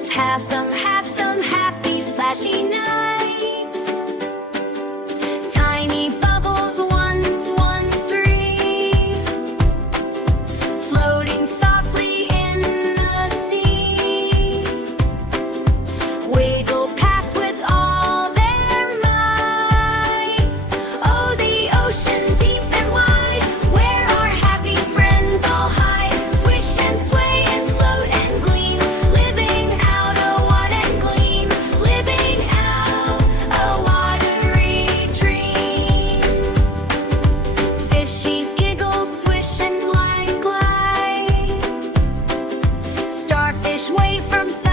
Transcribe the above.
Let's have some happy splashy nights. Tiny bubbles, 1, 2, 3, floating softly in the sea. Wiggle past with all their might. Oh, the ocean deep and wide, where our happy friends all hide. Swish and sway and float and gleam, living out a what and gleam, living out a watery dream. Fishies, giggles, swish and glide, glide. Starfish wave from side